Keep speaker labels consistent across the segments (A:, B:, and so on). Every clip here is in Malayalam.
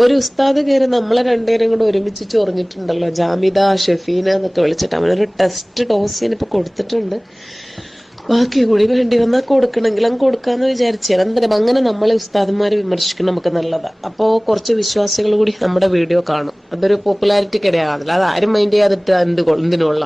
A: ഒരു ഉസ്താദ് കയറി നമ്മളെ രണ്ടുപേരും കൂടെ ഒരുമിച്ച് ചൊറിഞ്ഞിട്ടുണ്ടല്ലോ. ജാമിദ ഷെഫീന എന്നൊക്കെ വിളിച്ചിട്ട് അവനൊരു ടെസ്റ്റ് ഡോസ് ഞാനിപ്പോൾ കൊടുത്തിട്ടുണ്ട്. ബാക്കി കൂടി വേണ്ടി വന്നാൽ കൊടുക്കണമെങ്കിൽ അങ്ങ് കൊടുക്കാന്ന് വിചാരിച്ചു. എന്തായാലും അങ്ങനെ നമ്മളെ ഉസ്താദന്മാരെ വിമർശിക്കണം നമുക്ക് നല്ലതാണ് അപ്പോൾ കുറച്ച് വിശ്വാസികൾ കൂടി നമ്മുടെ വീഡിയോ കാണും. അതൊരു പോപ്പുലാരിറ്റി ഇടയാകാറില്ല അത് ആരും മൈൻഡ് ചെയ്യാതിട്ട് എന്ത് എന്തിനുള്ള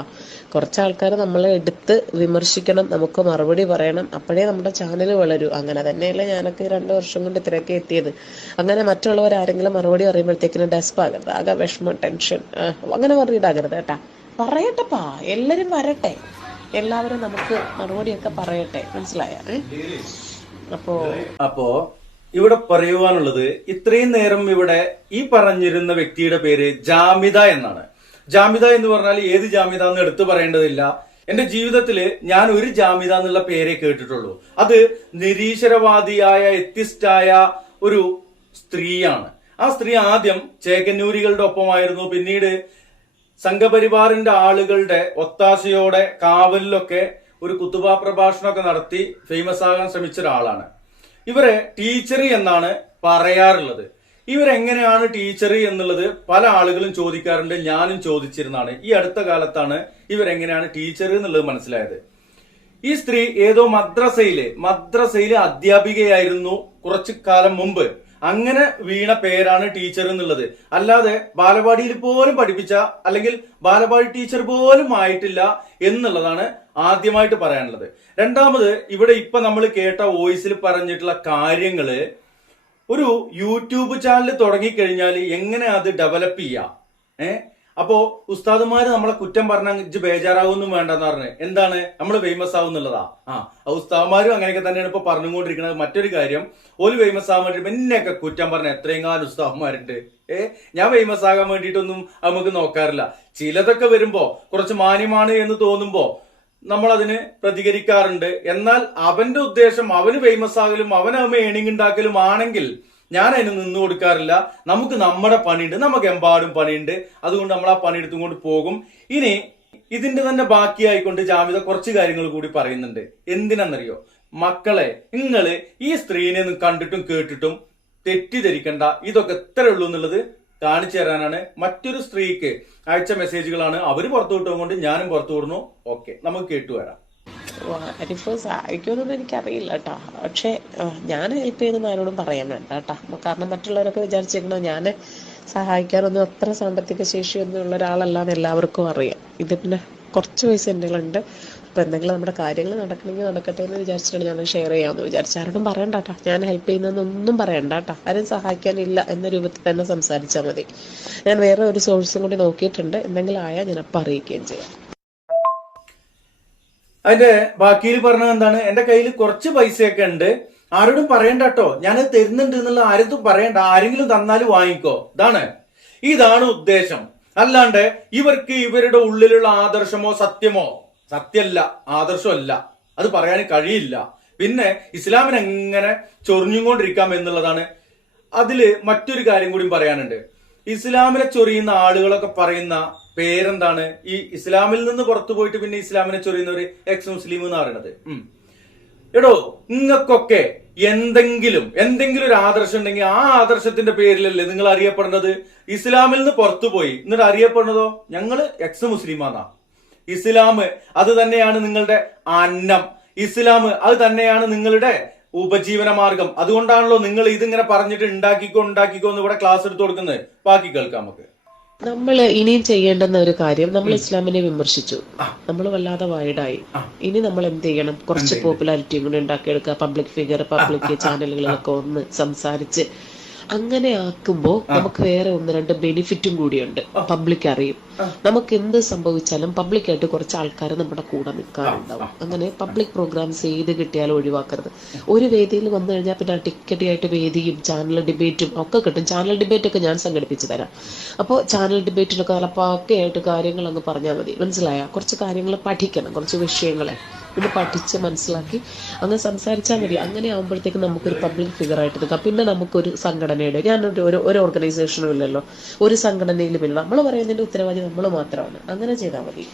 A: കുറച്ച് ആൾക്കാർ നമ്മളെ എടുത്ത് വിമർശിക്കണം നമുക്ക് മറുപടി പറയണം. അപ്പോഴേ നമ്മുടെ ചാനൽ വളരൂ. അങ്ങനെ തന്നെയല്ലേ ഞാനൊക്കെ രണ്ട് വർഷം കൊണ്ട് ഇത്രയൊക്കെ എത്തിയത്. അങ്ങനെ മറ്റുള്ളവർ ആരെങ്കിലും മറുപടി പറയുമ്പോഴത്തേക്കിന് ഡെസ്പ് ആകരുത് ആകെ വിഷമം ടെൻഷൻ അങ്ങനെ പറഞ്ഞിട്ടാകരുത് കേട്ടാ. പറയട്ടെപ്പാ. എല്ലാവരും വരട്ടെ. എല്ലാവരും നമുക്ക് മറുപടിയൊക്കെ പറയട്ടെ. മനസ്സിലായ? അപ്പോ
B: അപ്പോ ഇവിടെ പറയുവാനുള്ളത് ഇത്രയും നേരം ഇവിടെ ഈ പറഞ്ഞിരുന്ന വ്യക്തിയുടെ പേര് ജാമിത എന്നാണ്. ജാമിദ എന്ന് പറഞ്ഞാൽ ഏത് ജാമിദ എന്ന് എടുത്തു പറയേണ്ടതില്ല. എന്റെ ജീവിതത്തിൽ ഞാൻ ഒരു ജാമിദ എന്നുള്ള പേരെ കേട്ടിട്ടുള്ളൂ. അത് നിരീശ്വരവാദിയായ എത്തിസ്റ്റായ ഒരു സ്ത്രീയാണ്. ആ സ്ത്രീ ആദ്യം ചേകന്നൂരികളുടെ ഒപ്പമായിരുന്നു. പിന്നീട് സംഘപരിവാറിന്റെ ആളുകളുടെ ഒത്താശയോടെ കാവലിലൊക്കെ ഒരു കുത്തുബ പ്രഭാഷണമൊക്കെ നടത്തി ഫേമസ് ആകാൻ ശ്രമിച്ച ഒരാളാണ് ഇവരെ ടീച്ചർ എന്നാണ് പറയാറുള്ളത്. ഇവരെങ്ങനെയാണ് ടീച്ചർ എന്നുള്ളത് പല ആളുകളും ചോദിക്കാറുണ്ട് ഞാനും ചോദിച്ചിരുന്നാണ് ഈ അടുത്ത കാലത്താണ് ഇവരെങ്ങനെയാണ് ടീച്ചർ എന്നുള്ളത് മനസ്സിലായത്. ഈ സ്ത്രീ ഏതോ മദ്രസയിലെ മദ്രസയിലെ അധ്യാപികയായിരുന്നു കുറച്ചു കാലം മുമ്പ്. അങ്ങനെ വീണ പേരാണ് ടീച്ചർ എന്നുള്ളത്. അല്ലാതെ ബാലവാടിയിൽ പോലും പഠിപ്പിച്ച അല്ലെങ്കിൽ ബാലവാടി ടീച്ചർ പോലും ആയിട്ടില്ല എന്നുള്ളതാണ് ആദ്യമായിട്ട് പറയാനുള്ളത്. രണ്ടാമത് ഇവിടെ ഇപ്പൊ നമ്മൾ കേട്ട വോയിസിൽ പറഞ്ഞിട്ടുള്ള കാര്യങ്ങൾ ഒരു യൂട്യൂബ് ചാനൽ തുടങ്ങിക്കഴിഞ്ഞാൽ എങ്ങനെ അത് ഡെവലപ്പ് ചെയ്യാം? ഏ? അപ്പോ ഉസ്താദുമാര് നമ്മളെ കുറ്റം പറഞ്ഞ ഇജ്ജ് ബേജാറാവൊന്നും വേണ്ടെന്ന് പറഞ്ഞ്. എന്താണ്? നമ്മൾ ഫേമസ് ആവുന്നുള്ളതാ ആ ഉസ്താദുമാരും അങ്ങനെയൊക്കെ തന്നെയാണ് ഇപ്പൊ പറഞ്ഞുകൊണ്ടിരിക്കുന്നത്. മറ്റൊരു കാര്യം ഒരു ഫേമസ് ആവാൻ വേണ്ടി എന്നെയൊക്കെ കുറ്റം പറഞ്ഞ കാലം ഉസ്താദുമാരുണ്ട്. ഏ? ഞാൻ ഫേമസ് ആകാൻ വേണ്ടിയിട്ടൊന്നും നമുക്ക് നോക്കാറില്ല. ചിലതൊക്കെ വരുമ്പോ കുറച്ച് മാന്യമാണ് എന്ന് തോന്നുമ്പോ നമ്മൾ അതിന് പ്രതികരിക്കാറുണ്ട്. എന്നാൽ അവന്റെ ഉദ്ദേശം അവന് ഫേമസ് ആകലും അവന് ഏണിംഗ് ഉണ്ടാക്കലും ആണെങ്കിൽ ഞാൻ അതിന് നിന്ന് കൊടുക്കാറില്ല. നമുക്ക് നമ്മുടെ പണിയുണ്ട് നമുക്ക് എമ്പാടും പണിയുണ്ട്. അതുകൊണ്ട് നമ്മൾ ആ പണിയെടുത്തും കൊണ്ട് പോകും. ഇനി ഇതിന്റെ തന്നെ ബാക്കിയായിക്കൊണ്ട് ജാമിത കുറച്ച് കാര്യങ്ങൾ കൂടി പറയുന്നുണ്ട്. എന്തിനാണെന്നറിയോ? മക്കളെ നിങ്ങൾ ഈ സ്ത്രീനെ കണ്ടിട്ടും കേട്ടിട്ടും തെറ്റിദ്ധരിക്കണ്ട. ഇതൊക്കെ എത്രയുള്ളൂ എന്നുള്ളത് കാണിച്ചു തരാനാണ് മറ്റൊരു സ്ത്രീക്ക് അയച്ച മെസ്സേജുകളാണ് അവർ പുറത്തു വിട്ടുകൊണ്ട് ഞാനും പുറത്തു വിടുന്നു. ഓക്കെ നമുക്ക് കേട്ടു വരാം.
A: ആരിഫ് സഹായിക്കുമെന്നൊന്നും എനിക്കറിയില്ല കേട്ടോ പക്ഷെ ഞാൻ ഹെൽപ്പ് ചെയ്യുന്ന ആരോടും പറയാൻ വേണ്ട കേട്ടോ കാരണം മറ്റുള്ളവരൊക്കെ വിചാരിച്ചിരിക്കണോ ഞാൻ സഹായിക്കാനൊന്നും അത്ര സാമ്പത്തിക ശേഷിയൊന്നും ഉള്ള ഒരാളല്ലാന്ന് എല്ലാവർക്കും അറിയാം. ഇത് പിന്നെ കുറച്ച് പൈസ എന്റെ ഉണ്ട് അപ്പൊ എന്തെങ്കിലും നമ്മുടെ കാര്യങ്ങൾ നടക്കണമെങ്കിൽ നടക്കട്ടെ എന്ന് വിചാരിച്ചിട്ടാണ് ഞാൻ ഷെയർ ചെയ്യാമെന്ന് വിചാരിച്ചു ആരോടും പറയണ്ട കേട്ടോ ഞാൻ ഹെൽപ്പ് ചെയ്യുന്നതെന്നൊന്നും പറയണ്ട കേട്ടോ ആരും സഹായിക്കാനില്ല എന്ന രൂപത്തിൽ തന്നെ സംസാരിച്ചാൽ മതി. ഞാൻ വേറെ ഒരു സോഴ്സും കൂടി നോക്കിയിട്ടുണ്ട്. എന്തെങ്കിലും ആയാൽ ഞാൻ അപ്പം അറിയിക്കുകയും ചെയ്യാം.
B: അതിന്റെ ബാക്കിയിൽ പറഞ്ഞത് എന്താണ്? എന്റെ കയ്യിൽ കുറച്ച് പൈസയൊക്കെ ഉണ്ട്. ആരോടും പറയണ്ട കേട്ടോ ഞാൻ തരുന്നുണ്ട് എന്നുള്ള ആരും പറയണ്ട. ആരെങ്കിലും തന്നാലും വാങ്ങിക്കോ. ഇതാണ്. ഇതാണ് ഉദ്ദേശം. അല്ലാണ്ട് ഇവർക്ക് ഇവരുടെ ഉള്ളിലുള്ള ആദർശമോ സത്യമോ സത്യമല്ല ആദർശമല്ല. അത് പറയാൻ കഴിയില്ല. പിന്നെ ഇസ്ലാമിനെ എങ്ങനെ ചൊറിഞ്ഞുകൊണ്ടിരിക്കാം എന്നുള്ളതാണ്. അതിൽ മറ്റൊരു കാര്യം കൂടി പറയാനുണ്ട്. ഇസ്ലാമിനെ ചൊറിയുന്ന ആളുകളൊക്കെ പറയുന്ന പേരെന്താണ്? ഈ ഇസ്ലാമിൽ നിന്ന് പുറത്തു പോയിട്ട് പിന്നെ ഇസ്ലാമിനെ ചൊറിയുന്നവര് എക്സ് മുസ്ലിം എന്ന് പറയുന്നത് എടോ നിങ്ങൾക്കൊക്കെ എന്തെങ്കിലും എന്തെങ്കിലും ഒരു ആദർശം ഉണ്ടെങ്കിൽ ആ ആദർശത്തിന്റെ പേരിലല്ലേ നിങ്ങൾ അറിയപ്പെടേണ്ടത്? ഇസ്ലാമിൽ നിന്ന് പുറത്തുപോയി എന്നിട്ട് അറിയപ്പെടുന്നതോ ഞങ്ങൾ എക്സ് മുസ്ലിമാന്നാ ഇസ്ലാം അത് തന്നെയാണ് നിങ്ങളുടെ അന്നം. ഇസ്ലാം അത് തന്നെയാണ് നിങ്ങളുടെ ഉപജീവന മാർഗം. അതുകൊണ്ടാണല്ലോ നിങ്ങൾ ഇതിങ്ങനെ പറഞ്ഞിട്ട് ഉണ്ടാക്കിക്കോ ഉണ്ടാക്കിക്കോ എന്ന് ഇവിടെ ക്ലാസ് എടുത്തു കൊടുക്കുന്നത്. ബാക്കി കേൾക്കാം നമുക്ക്.
A: നമ്മൾ ഇനിയും ചെയ്യേണ്ടുന്ന ഒരു കാര്യം നമ്മൾ ഇസ്ലാമിനെ വിമർശിച്ചു. നമ്മൾ വല്ലാതെ വൈഡായി. ഇനി നമ്മൾ എന്ത് ചെയ്യണം? കുറച്ച് പോപ്പുലാരിറ്റിയും കൂടി ഉണ്ടാക്കിയെടുക്കുക. പബ്ലിക് ഫിഗർ പബ്ലിക് ചാനലുകളൊക്കെ ഒന്ന് സംസാരിച്ച് അങ്ങനെ ആക്കുമ്പോൾ നമുക്ക് വേറെ ഒന്ന് രണ്ട് ബെനിഫിറ്റും കൂടിയുണ്ട്. പബ്ലിക് അറിയും നമുക്ക് എന്ത് സംഭവിച്ചാലും പബ്ലിക്കായിട്ട് കുറച്ച് ആൾക്കാർ നമ്മുടെ കൂടെ നിൽക്കാറുണ്ടാവും. അങ്ങനെ പബ്ലിക് പ്രോഗ്രാംസ് ചെയ്ത് കിട്ടിയാലും ഒഴിവാക്കരുത്. ഒരു വേദിയിൽ വന്നു കഴിഞ്ഞാൽ പിന്നെ ടിക്കറ്റ് ആയിട്ട് വേദിയും ചാനൽ ഡിബേറ്റും ഒക്കെ കിട്ടും. ചാനൽ ഡിബേറ്റ് ഒക്കെ ഞാൻ സംഘടിപ്പിച്ചു തരാം. അപ്പോൾ ചാനൽ ഡിബേറ്റിലൊക്കെ നല്ല പാക്കയായിട്ട് കാര്യങ്ങൾ അങ്ങ് പറഞ്ഞാൽ മതി. മനസ്സിലായ? കുറച്ച് കാര്യങ്ങൾ പഠിക്കണം. കുറച്ച് വിഷയങ്ങളെ. പിന്നെ പഠിച്ച് മനസ്സിലാക്കി. അങ്ങനെ സംസാരിച്ചാൽ മതി. അങ്ങനെ ആകുമ്പോഴത്തേക്ക് നമുക്കൊരു പബ്ലിക് ഫിഗർ ആയിട്ട് നിൽക്കാം. പിന്നെ നമുക്കൊരു സംഘടനയുടെ ഞാൻ ഒരു ഒരു ഓർഗനൈസേഷനും ഇല്ലല്ലോ. ഒരു സംഘടനയിലും ഇല്ല. നമ്മൾ പറയുന്നതിന്റെ ഉത്തരവാദി നമ്മൾ മാത്രമാണ്. അങ്ങനെ ചെയ്താൽ മതി.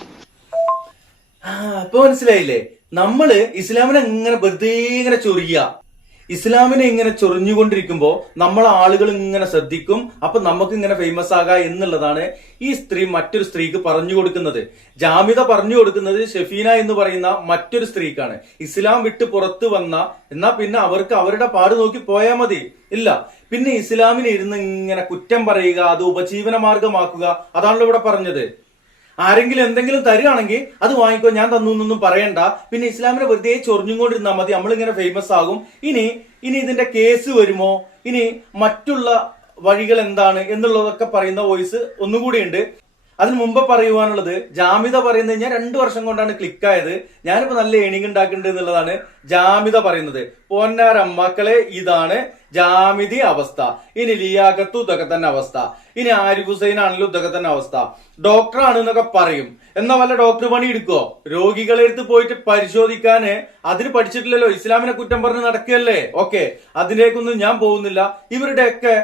B: അപ്പൊ മനസ്സിലായില്ലേ? നമ്മൾ ഇസ്ലാമിനെ ഇങ്ങനെ വെറുതെ ഇങ്ങനെ ചൊറിയ. ഇസ്ലാമിനെ ഇങ്ങനെ ചൊറിഞ്ഞുകൊണ്ടിരിക്കുമ്പോ നമ്മൾ ആളുകൾ ഇങ്ങനെ ശ്രദ്ധിക്കും അപ്പൊ നമുക്ക് ഇങ്ങനെ ഫേമസ് ആകാം എന്നുള്ളതാണ് ഈ സ്ത്രീ മറ്റൊരു സ്ത്രീക്ക് പറഞ്ഞു കൊടുക്കുന്നത്. ജാമിത പറഞ്ഞു കൊടുക്കുന്നത് ഷെഫീന എന്ന് പറയുന്ന മറ്റൊരു സ്ത്രീക്കാണ്. ഇസ്ലാം വിട്ട് പുറത്തു വന്ന എന്നാ പിന്നെ അവർക്ക് അവരുടെ പാട് നോക്കി പോയാൽ മതി. ഇല്ല. പിന്നെ ഇസ്ലാമിനെ ഇരുന്ന് ഇങ്ങനെ കുറ്റം പറയുക അത് ഉപജീവന മാർഗമാക്കുക അതാണല്ലോ ഇവിടെ പറഞ്ഞത്. ആരെങ്കിലും എന്തെങ്കിലും തരുകയാണെങ്കിൽ അത് വാങ്ങിക്കോ ഞാൻ തന്നു എന്നൊന്നും പറയണ്ട. പിന്നെ ഇസ്ലാമിനെ വെറുതെ ചൊറിഞ്ഞുകൊണ്ടിരുന്നാൽ മതി. നമ്മളിങ്ങനെ ഫേമസ് ആകും. ഇനി ഇനി ഇതിന്റെ കേസ് വരുമോ? ഇനി മറ്റുള്ള വഴികൾ എന്താണ്? എന്നുള്ളതൊക്കെ പറയുന്ന വോയിസ് ഒന്നുകൂടി ഉണ്ട് അതിന് മുമ്പ് പറയുവാനുള്ളത് ജാമ്യത പറയുന്നത് ഞാൻ രണ്ടു വർഷം കൊണ്ടാണ് ക്ലിക്കായത് ഞാനിപ്പോ നല്ല ഏണിംഗ് ഉണ്ടാക്കുന്നുണ്ട് എന്നുള്ളതാണ് ജാമ്യത പറയുന്നത്. പൊന്നാരമ്മക്കളെ ഇതാണ് ജാമിതി അവസ്ഥ. ഇനി ലിയാഖത്തു ഇതൊക്കെ തന്നെ അവസ്ഥ. ഇനി ആരിഫ് ഹുസൈൻ ആണെങ്കിലും ഇതൊക്കെ തന്നെ അവസ്ഥ. ഡോക്ടർ എന്നൊക്കെ പറയും. എന്നാ വല്ല ഡോക്ടർ പണി എടുക്കോ രോഗികളെ അടുത്ത് പോയിട്ട് പരിശോധിക്കാന് അതിന് പഠിച്ചിട്ടില്ലല്ലോ. ഇസ്ലാമിനെ കുറ്റം പറഞ്ഞ് നടക്കുകയല്ലേ? ഓക്കെ അതിലേക്കൊന്നും ഞാൻ പോകുന്നില്ല. ഇവരുടെയൊക്കെ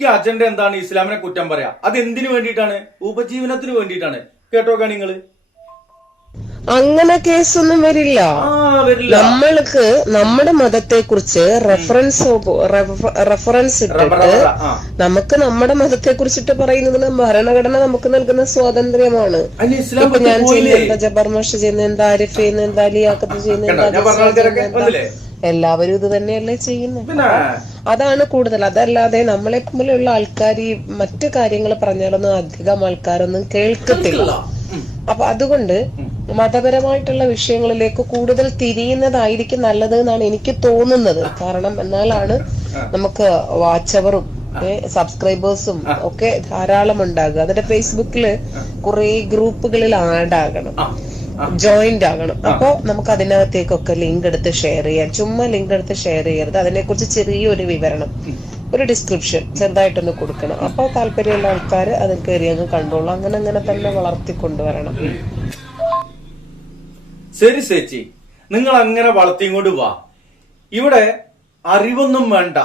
B: മുഖ്യ അജണ്ട എന്താണ് ഇസ്ലാമിനെ കുറ്റം പറയാ? അത് എന്തിനു വേണ്ടിയിട്ടാണ്? ഉപജീവനത്തിന് വേണ്ടിയിട്ടാണ്. കേട്ടോക്കാ നിങ്ങൾ
A: അങ്ങനെ കേസൊന്നും വരില്ല. നമ്മൾക്ക് നമ്മുടെ മതത്തെ കുറിച്ച് റെഫറൻസ് റെഫറൻസ് ഇട്ടിട്ട് നമുക്ക് നമ്മുടെ മതത്തെ കുറിച്ചിട്ട് പറയുന്നതിന് ഭരണഘടന നമുക്ക് നൽകുന്ന സ്വാതന്ത്ര്യമാണ്. ഇപ്പൊ ഞാൻ ചെയ്യുന്ന? എന്താ ജബർ മാഷ് ചെയ്യുന്ന എന്താ ആരിഫ് ചെയ്യുന്ന എന്താ അലിയാക്കത്ത് ചെയ്യുന്ന? എന്താ എല്ലാവരും ഇത് തന്നെയല്ലേ ചെയ്യുന്നത് അതാണ് കൂടുതൽ. അതല്ലാതെ നമ്മളെ പോലെയുള്ള ആൾക്കാർ ഈ മറ്റു കാര്യങ്ങൾ പറഞ്ഞാലൊന്നും അധികം ആൾക്കാരൊന്നും കേൾക്കത്തില്ല. അപ്പൊ അതുകൊണ്ട് മതപരമായിട്ടുള്ള വിഷയങ്ങളിലേക്ക് കൂടുതൽ തിരിയുന്നതായിരിക്കും നല്ലത് എന്നാണ് എനിക്ക് തോന്നുന്നത്. കാരണം എന്നാലാണ് നമുക്ക് വാച്ചവറും സബ്സ്ക്രൈബേഴ്സും ഒക്കെ ധാരാളം ഉണ്ടാകുക. അതിന്റെ ഫേസ്ബുക്കിൽ കുറെ ഗ്രൂപ്പുകളിൽ ആഡ് ആകണം.
B: ആ ആ.
A: ജോയിന്റ് ആകണം. അപ്പൊ നമുക്ക് അതിനകത്തേക്കൊക്കെ ലിങ്ക് എടുത്ത് ഷെയർ ചെയ്യാം. ചുമ്മാ ലിങ്ക് എടുത്ത് ഷെയർ ചെയ്യരുത്. അതിനെക്കുറിച്ച് ചെറിയൊരു വിവരണം. ഒരു ഡിസ്ക്രിപ്ഷൻ ചെറുതായിട്ടൊന്ന് കൊടുക്കണം. അപ്പൊ താല്പര്യമുള്ള ആൾക്കാർ അതിൽ കയറി അങ്ങ് കണ്ടോളൂ. അങ്ങനെ അങ്ങനെ തന്നെ വളർത്തിക്കൊണ്ടുവരണം.
B: ശരി ചേച്ചി. നിങ്ങൾ അങ്ങനെ വളർത്തിയും വാ. ഇവിടെ അറിവൊന്നും വേണ്ട.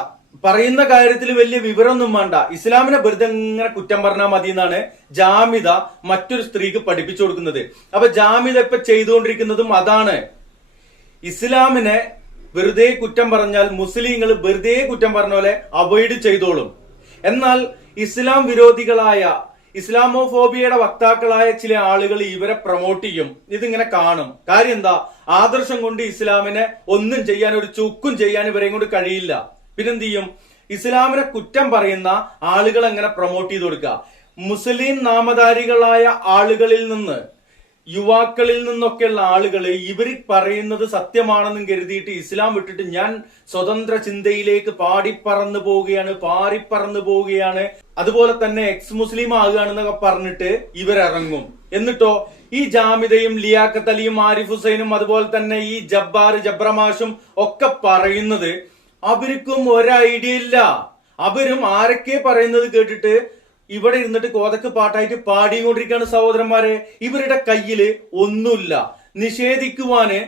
B: പറയുന്ന കാര്യത്തിൽ വലിയ വിവരമൊന്നും വേണ്ട. ഇസ്ലാമിനെ വെറുതെ ഇങ്ങനെ കുറ്റം പറഞ്ഞാൽ മതി എന്നാണ് ജാമിത മറ്റൊരു സ്ത്രീക്ക് പഠിപ്പിച്ചു കൊടുക്കുന്നത്. അപ്പൊ ജാമിത ഇപ്പൊ ചെയ്തുകൊണ്ടിരിക്കുന്നതും അതാണ്. ഇസ്ലാമിനെ വെറുതെ കുറ്റം പറഞ്ഞാൽ മുസ്ലിങ്ങൾ വെറുതെ കുറ്റം പറഞ്ഞ പോലെ അവോയ്ഡ് ചെയ്തോളും. എന്നാൽ ഇസ്ലാം വിരോധികളായ ഇസ്ലാമോഫോബിയയുടെ വക്താക്കളായ ചില ആളുകൾ ഇവരെ പ്രൊമോട്ട് ചെയ്യും. ഇതിങ്ങനെ കാണും. കാര്യം എന്താ? ആദർശം കൊണ്ട് ഇസ്ലാമിനെ ഒന്നും ചെയ്യാൻ ഒരു ചുക്കും ചെയ്യാൻ ഇവരെയും കൊണ്ട് കഴിയില്ല. പിന്നെന്ത് ചെയ്യും ഇസ്ലാമിനെ കുറ്റം പറയുന്ന ആളുകൾ എങ്ങനെ പ്രൊമോട്ട് ചെയ്ത് കൊടുക്കുക മുസ്ലിം നാമധാരികളായ ആളുകളിൽ നിന്ന് യുവാക്കളിൽ നിന്നൊക്കെയുള്ള ആളുകൾ ഇവർ പറയുന്നത് സത്യമാണെന്നും കരുതിയിട്ട് ഇസ്ലാം വിട്ടിട്ട് ഞാൻ സ്വതന്ത്ര ചിന്തയിലേക്ക് പാടിപ്പറന്നു പോവുകയാണ് പാറിപ്പറന്നു പോവുകയാണ്. അതുപോലെ തന്നെ എക്സ് മുസ്ലിം ആകുകയാണെന്നൊക്കെ പറഞ്ഞിട്ട് ഇവരിറങ്ങും. എന്നിട്ടോ ഈ ജാമിതയും ലിയാഖത്ത് അലിയും ആരിഫ് ഹുസൈനും അതുപോലെ തന്നെ ഈ ജബ്ബാർ ജബ്രമാഷും ഒക്കെ പറയുന്നത് അവർക്കും ഒരു ഐഡിയ ഇല്ല. അവരും ആരൊക്കെ പറയുന്നത് കേട്ടിട്ട് ഇവിടെ ഇരുന്നിട്ട് കോതക്ക് പാട്ടായിട്ട് പാടിക്കൊണ്ടിരിക്കുകയാണ് സഹോദരന്മാരെ. ഇവരുടെ കയ്യിൽ ഒന്നുമില്ല. നിഷേധിക്കുവാന്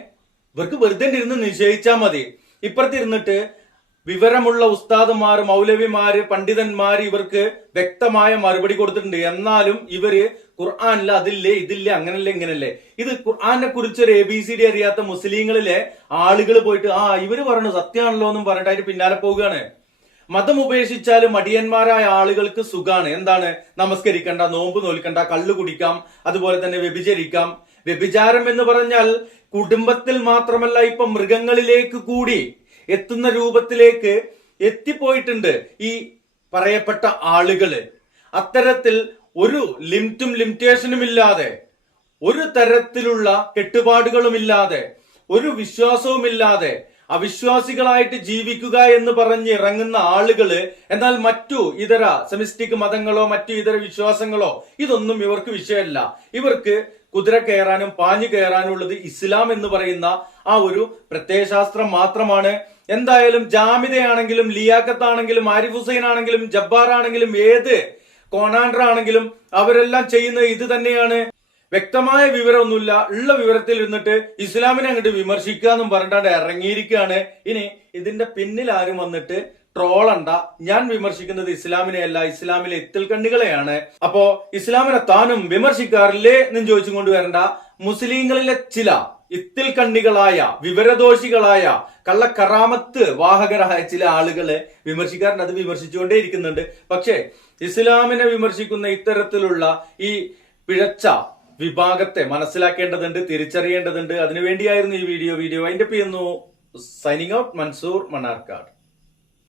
B: ഇവർക്ക് വെറുതെ ഇരുന്ന് നിഷേധിച്ചാൽ മതി. ഇപ്പുറത്തിരുന്നിട്ട് വിവരമുള്ള ഉസ്താദുമാർ മൗലവിമാര് പണ്ഡിതന്മാർ ഇവർക്ക് വ്യക്തമായ മറുപടി കൊടുത്തിട്ടുണ്ട്. എന്നാലും ഇവർ ഖുർആാനില്ല അതില്ലേ ഇതില്ലേ അങ്ങനല്ലേ ഇങ്ങനല്ലേ. ഇത് ഖുർആാനെ കുറിച്ച് ഒരു എ ബി സി ഡി അറിയാത്ത മുസ്ലിങ്ങളിലെ ആളുകൾ പോയിട്ട് ആ ഇവർ പറഞ്ഞു സത്യമാണല്ലോ എന്നും പറഞ്ഞിട്ട് അതിന് പിന്നാലെ പോവുകയാണ്. മതം ഉപേക്ഷിച്ചാൽ മടിയന്മാരായ ആളുകൾക്ക് സുഖാണ്. എന്താണ്? നമസ്കരിക്കണ്ട നോമ്പ് നോൽക്കണ്ട കള്ളു കുടിക്കാം അതുപോലെ തന്നെ വ്യഭിചരിക്കാം. വ്യഭിചാരം എന്ന് പറഞ്ഞാൽ കുടുംബത്തിൽ മാത്രമല്ല ഇപ്പൊ മൃഗങ്ങളിലേക്ക് കൂടി എത്തുന്ന രൂപത്തിലേക്ക് എത്തിപ്പോയിട്ടുണ്ട് ഈ പറയപ്പെട്ട ആളുകൾ. അത്തരത്തിൽ ഒരു ലിമിറ്റും ലിമിറ്റേഷനും ഇല്ലാതെ ഒരു തരത്തിലുള്ള കെട്ടുപാടുകളുമില്ലാതെ ഒരു വിശ്വാസവുമില്ലാതെ അവിശ്വാസികളായിട്ട് ജീവിക്കുക എന്ന് പറഞ്ഞ് ഇറങ്ങുന്ന ആളുകൾ എന്നാൽ മറ്റു ഇതര സെമിസ്റ്റിക് മതങ്ങളോ മറ്റു ഇതര വിശ്വാസങ്ങളോ ഇതൊന്നും ഇവർക്ക് വിഷയമല്ല. ഇവർക്ക് കുതിര കയറാനും പാഞ്ഞു കയറാനും ഉള്ളത് ഇസ്ലാം എന്ന് പറയുന്ന ആ ഒരു പ്രത്യയശാസ്ത്രം മാത്രമാണ്. എന്തായാലും ജാമിദയാണെങ്കിലും ലിയാക്കത്താണെങ്കിലും ആരിഫ് ഹുസൈൻ ആണെങ്കിലും ജബ്ബാർ ആണെങ്കിലും ഏത് കോണാണ്ടർ ആണെങ്കിലും അവരെല്ലാം ചെയ്യുന്നത് ഇത് തന്നെയാണ്. വ്യക്തമായ വിവരമൊന്നുമില്ല. ഉള്ള വിവരത്തിൽ ഇരുന്നിട്ട് ഇസ്ലാമിനെ അങ്ങോട്ട് വിമർശിക്കുക എന്നും പറഞ്ഞിട്ട് ഇറങ്ങിയിരിക്കുകയാണ്. ഇനി ഇതിന്റെ പിന്നിൽ ആരും വന്നിട്ട് ട്രോളണ്ട ഞാൻ വിമർശിക്കുന്നത് ഇസ്ലാമിനെയല്ല. ഇസ്ലാമിലെ എത്തിൽ കണ്ണികളെയാണ്. അപ്പോ ഇസ്ലാമിനെ താനും വിമർശിക്കാറില്ലേ എന്നും ചോദിച്ചും കൊണ്ട് വരണ്ട. മുസ്ലിങ്ങളിലെ ചില ഇത്തിൽ കണ്ണികളായ വിവരദോഷികളായ കള്ളക്കറാമത്ത് വാഹകരായ ചില ആളുകളെ വിമർശിക്കാറുണ്ട്. അത് വിമർശിച്ചുകൊണ്ടേ ഇരിക്കുന്നുണ്ട് പക്ഷേ ഇസ്ലാമിനെ വിമർശിക്കുന്ന ഇത്തരത്തിലുള്ള ഈ പിഴച്ച വിഭാഗത്തെ മനസ്സിലാക്കേണ്ടതുണ്ട് തിരിച്ചറിയേണ്ടതുണ്ട്. അതിനുവേണ്ടിയായിരുന്നു ഈ വീഡിയോ. വീഡിയോ അതിന്റെ ചെയ്യുന്നു സൈനിങ് ഔട്ട് മൻസൂർ മണ്ണാർക്കാട്.